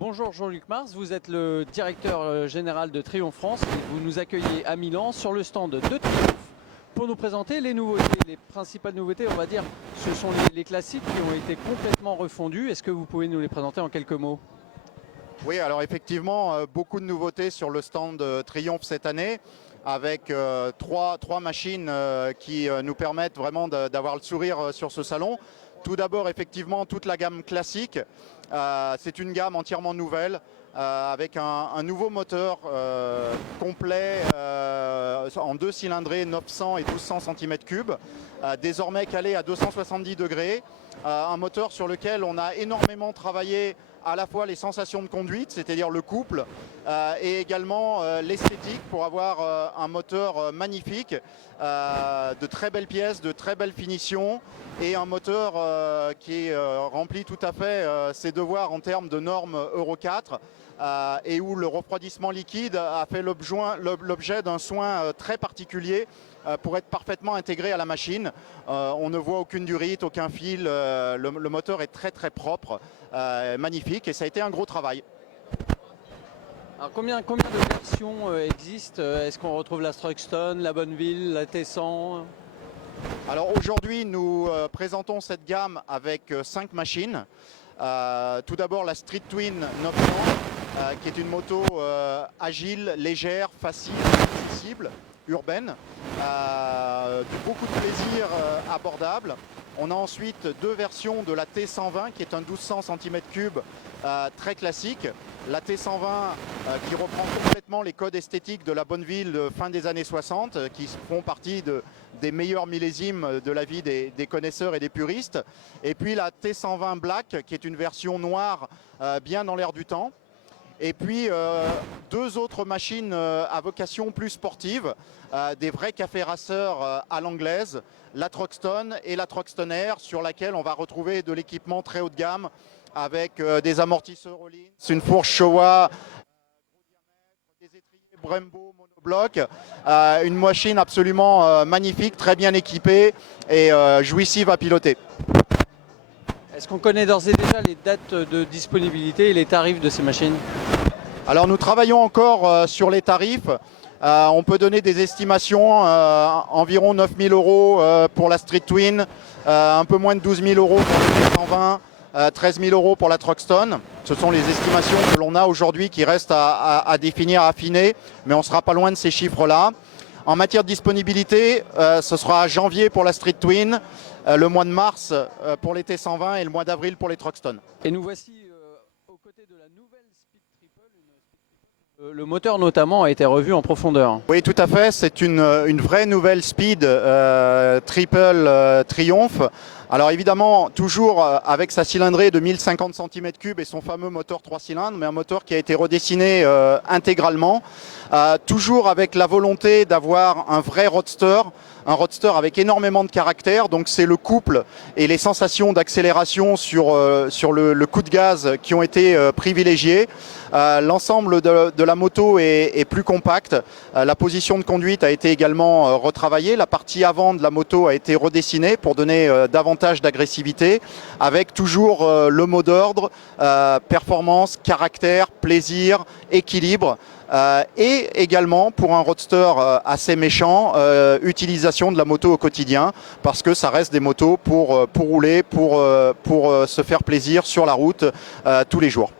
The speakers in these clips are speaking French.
Bonjour Jean-Luc Mars, vous êtes le directeur général de Triumph France et vous nous accueillez à Milan sur le stand de Triumph pour nous présenter les nouveautés. Les principales nouveautés, on va dire, ce sont les classiques qui ont été complètement refondus. Est-ce que vous pouvez nous les présenter en quelques mots? Oui, alors effectivement, beaucoup de nouveautés sur le stand de Triumph cette année, avec trois machines qui nous permettent vraiment d'avoir le sourire sur ce salon. Tout d'abord, effectivement, toute la gamme classique. C'est une gamme entièrement nouvelle, avec un nouveau moteur complet en 2 cylindrées 900 et 1200 cm3, désormais calé à 270 degrés. Un moteur sur lequel on a énormément travaillé à la fois les sensations de conduite, c'est-à-dire le couple, et également l'esthétique pour avoir un moteur magnifique, de très belles pièces, de très belles finitions, et un moteur qui remplit tout à fait ses devoirs en termes de normes Euro 4, et où le refroidissement liquide a fait l'objet d'un soin très particulier pour être parfaitement intégré à la machine. On ne voit aucune durite, aucun fil, le moteur est très très propre, magnifique, et ça a été un gros travail. Alors combien de versions existent? Est-ce qu'on retrouve la Struxton, la Bonneville, la T100? Alors aujourd'hui, nous présentons cette gamme avec 5 machines. Tout d'abord la Street Twin 900, qui est une moto agile, légère, facile, accessible, urbaine, beaucoup de plaisir, abordable. On a ensuite 2 versions de la T120 qui est un 1200 cm3 très classique. La T120 qui reprend complètement les codes esthétiques de la Bonneville de fin des années 60, qui font partie des meilleurs millésimes de la vie des connaisseurs et des puristes. Et puis la T120 Black qui est une version noire bien dans l'air du temps. Et puis 2 autres machines à vocation plus sportive, des vrais cafés raceurs à l'anglaise, la Truxton et la Truxton Air, sur laquelle on va retrouver de l'équipement très haut de gamme avec des amortisseurs Rollins, une fourche Showa, des étriers Brembo monobloc, une machine absolument magnifique, très bien équipée et jouissive à piloter. Est-ce qu'on connaît d'ores et déjà les dates de disponibilité et les tarifs de ces machines? Alors nous travaillons encore sur les tarifs. On peut donner des estimations, environ 9 000 euros pour la Street Twin, un peu moins de 12 000 euros pour la T120, 13 000 euros pour la Truxton. Ce sont les estimations que l'on a aujourd'hui qui restent à définir, à affiner, mais on ne sera pas loin de ces chiffres-là. En matière de disponibilité, ce sera janvier pour la Street Twin, le mois de mars pour les T120 et le mois d'avril pour les Truxton. Et nous voici aux côtés de la nouvelle Speed Triple. Le moteur notamment a été revu en profondeur. Oui, tout à fait. C'est une vraie nouvelle Speed Triple Triumph. Alors évidemment, toujours avec sa cylindrée de 1050 cm3 et son fameux moteur 3 cylindres, mais un moteur qui a été redessiné intégralement. Toujours avec la volonté d'avoir un vrai roadster, un roadster avec énormément de caractère. Donc c'est le couple et les sensations d'accélération sur le coup de gaz qui ont été privilégiés. L'ensemble de la moto est plus compacte. La position de conduite a été également retravaillée. La partie avant de la moto a été redessinée pour donner davantage d'agressivité, avec toujours le mot d'ordre, performance, caractère, plaisir, équilibre. Et également pour un roadster assez méchant, utilisation de la moto au quotidien, parce que ça reste des motos pour rouler, pour se faire plaisir sur la route tous les jours.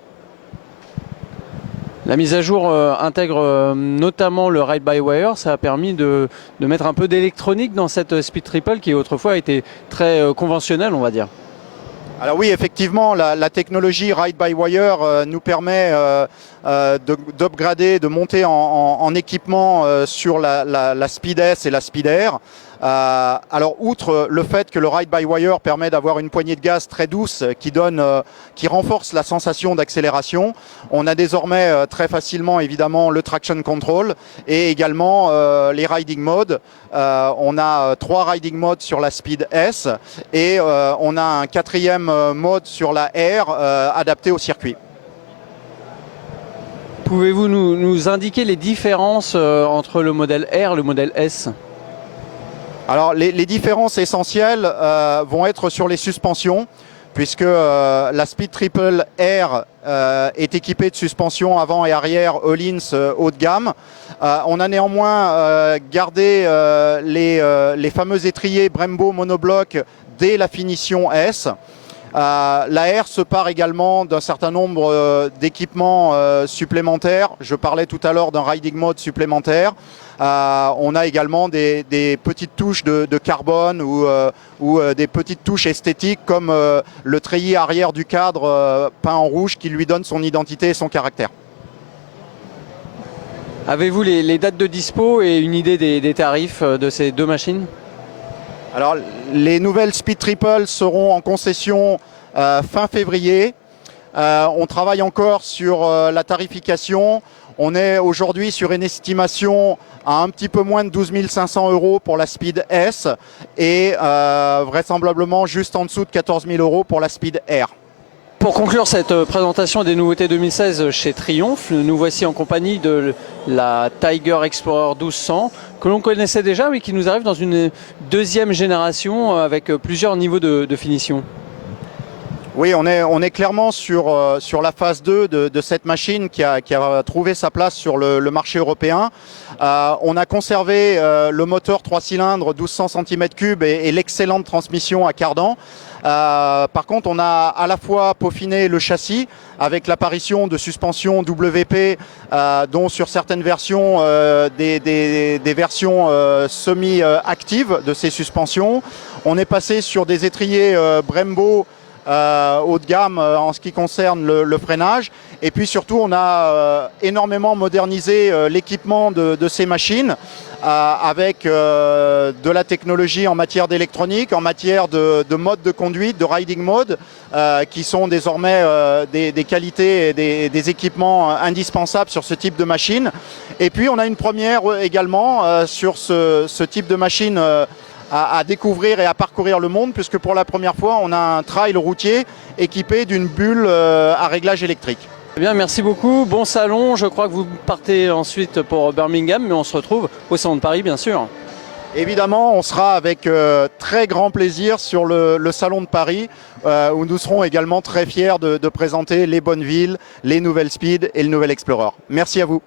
La mise à jour intègre notamment le Ride-by-Wire. Ça a permis de mettre un peu d'électronique dans cette Speed Triple qui autrefois était très conventionnelle, on va dire. Alors oui, effectivement, la technologie Ride-by-Wire nous permet d'upgrader, de monter en équipement sur la Speed S et la Speed Air. Alors outre le fait que le Ride-by-Wire permet d'avoir une poignée de gaz très douce qui renforce la sensation d'accélération, on a désormais très facilement évidemment le traction control et également les riding modes. On a 3 riding modes sur la Speed S et on a un 4e mode sur la Air adapté au circuit. Pouvez-vous nous indiquer les différences entre le modèle R et le modèle S ? Alors les différences essentielles vont être sur les suspensions. puisque la Speed Triple Air est équipée de suspension avant et arrière Öhlins haut de gamme. On a néanmoins gardé les fameux étriers Brembo monobloc dès la finition S. La R se part également d'un certain nombre d'équipements supplémentaires. Je parlais tout à l'heure d'un riding mode supplémentaire. On a également des petites touches de carbone ou des petites touches esthétiques comme le treillis arrière du cadre peint en rouge qui lui donne son identité et son caractère. Avez-vous les dates de dispo et une idée des tarifs de ces deux machines? Alors, les nouvelles Speed Triple seront en concession fin février. On travaille encore sur la tarification. On est aujourd'hui sur une estimation à un petit peu moins de 12 500 € pour la Speed S et vraisemblablement juste en dessous de 14 000 € pour la Speed R. Pour conclure cette présentation des nouveautés 2016 chez Triumph, nous voici en compagnie de la Tiger Explorer 1200 que l'on connaissait déjà mais qui nous arrive dans une deuxième génération avec plusieurs niveaux de finition. Oui, on est clairement sur la phase 2 de cette machine qui a trouvé sa place sur le marché européen. On a conservé le moteur 3 cylindres 1200 cm3 et l'excellente transmission à cardan. Par contre, on a à la fois peaufiné le châssis avec l'apparition de suspensions WP, dont sur certaines versions, des versions semi-actives de ces suspensions. On est passé sur des étriers Brembo haut de gamme en ce qui concerne le freinage. Et puis surtout, on a énormément modernisé l'équipement de ces machines avec de la technologie en matière d'électronique, en matière de mode de conduite, de riding mode, qui sont désormais des qualités et des équipements indispensables sur ce type de machine. Et puis on a une première également sur ce type de machine à découvrir et à parcourir le monde, puisque pour la première fois, on a un trail routier équipé d'une bulle à réglage électrique. Eh bien, merci beaucoup, bon salon. Je crois que vous partez ensuite pour Birmingham, mais on se retrouve au salon de Paris, bien sûr. Évidemment, on sera avec très grand plaisir sur le salon de Paris, où nous serons également très fiers de présenter les bonnes villes, les nouvelles Speed et le nouvel Explorer. Merci à vous.